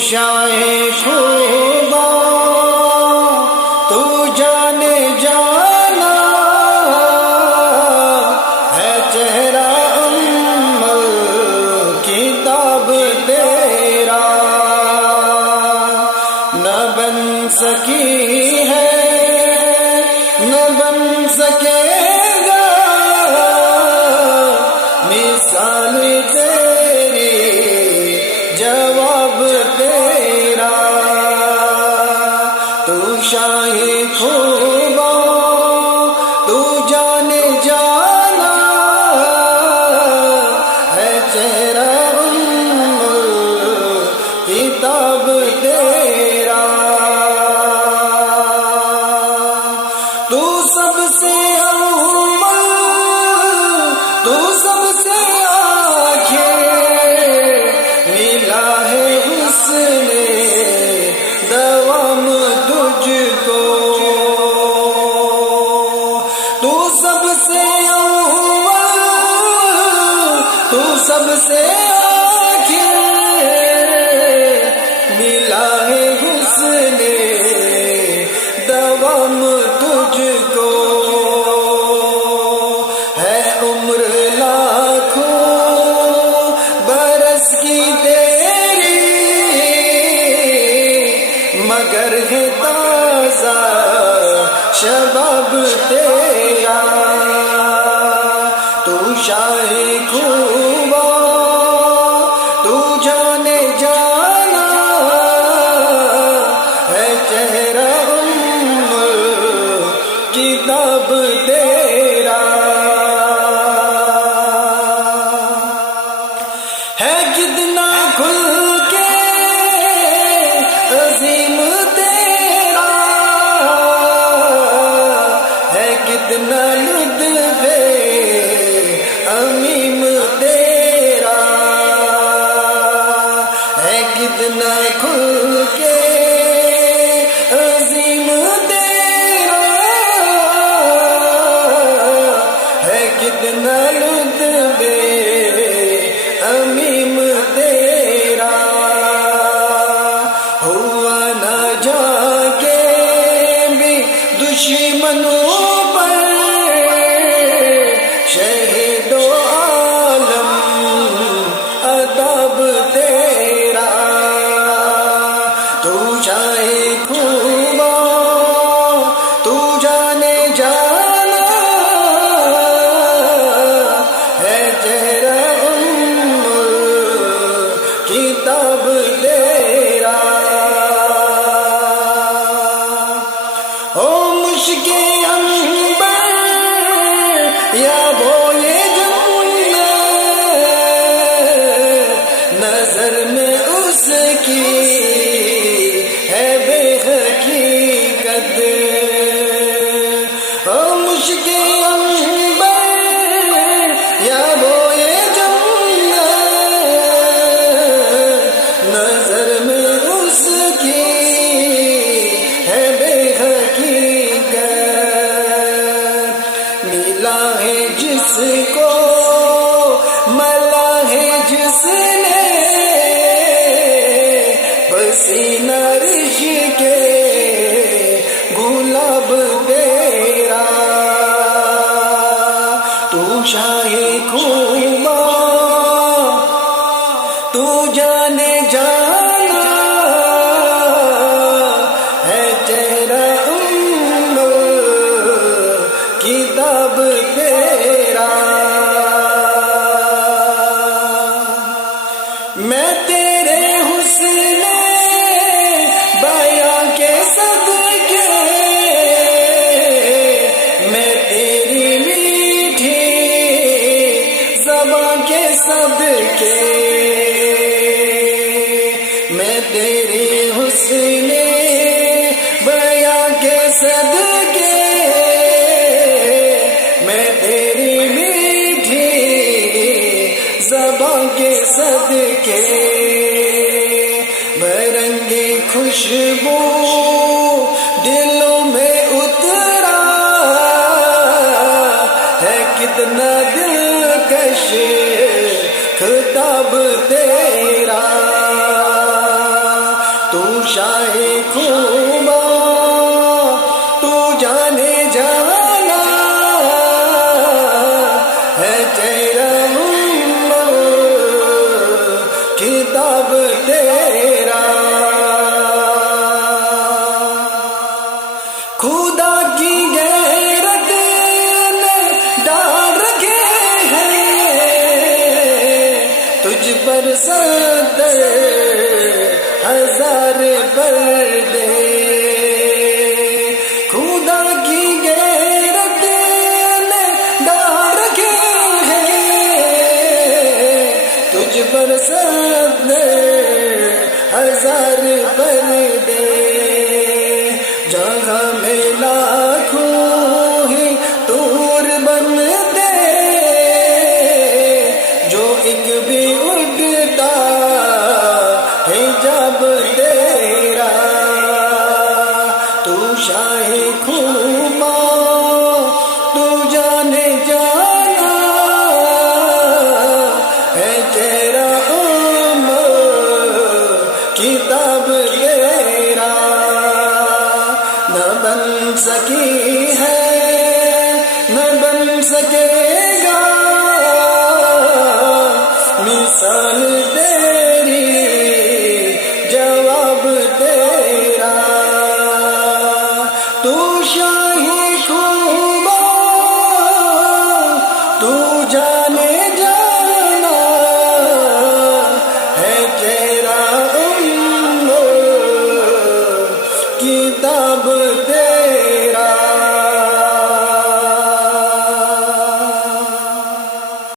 شاہ خوبا تو جانے جانا ہے چہرہ امل کتاب تیرا نہ بن سکی ہے نہ بن سکے گا مثال تیری جواب تیرا تو شاہ خوبا تو جانے جانا ہے چہرہ کتاب تیرا تو سب سے اول تو سب سے آخر ملا ہے حسن دوام تجھ کو تو سب سے اول تو سب سے آخر ملا ہے حسن دوام تجھ کو ہے عمر لاکھوں برس کی تیری مگر ہے تازہ شباب تیرا تو شاہ خوبا تو جانے جانا ہے چہرہ کتاب تیرا ہے کتنا کھل کے عظیم تیرا ہے کتنا لطف عمیم تیرا ہے کتنا کھل کے عظیم تیرا ہے کتنا لطف عمیم تیرا ہوا نہ جا کے بھی دشمنوں پر شہید و عالم ادب تیرا تو شاہ خوبا تو جانے جانا ہے چہرہ کتاب تیرا او مشک عنبر یا بوئے جنت نظر میں اس کی ہے بے حقیقت او مشک عنبر یا بوئے جنت نظر میں اس کی ہے بے حقیقت ملا ہے جس کو ملا ہے جس نے پسینہ رش کے گلاب تیرا تو شاہ خوبا تو جانے جانا ہے چہرہ کتاب تیرا میں تیرے حسن بیاں کے صدقے میں تیری میٹھی زبان کے صدقے میں تیری حسن بیاں کے صدقے میں تیری میٹھی زبان کے صدقے برنگی خوشبو دلوں میں اترا ہے کتنا دلکش خطاب تیرا شاہ خوبا تو جانے جانا ہے تیرا کتاب تیرا خدا کی غیرت نے ڈال رکھے ہیں تجھ پر صدر ہزار پردے خدا کی غیرت نے ڈال رکھے ہیں تجھ پر صدر ہزار پردے جہاں میں لاکھوں ہی دور بن دے جو ایک بھی اٹھتا حجاب تیرا تو شاہ خوبا تو جانے جانا ہے تیرا کتاب تیرا نہ بن سکی ہے نہ بن سکے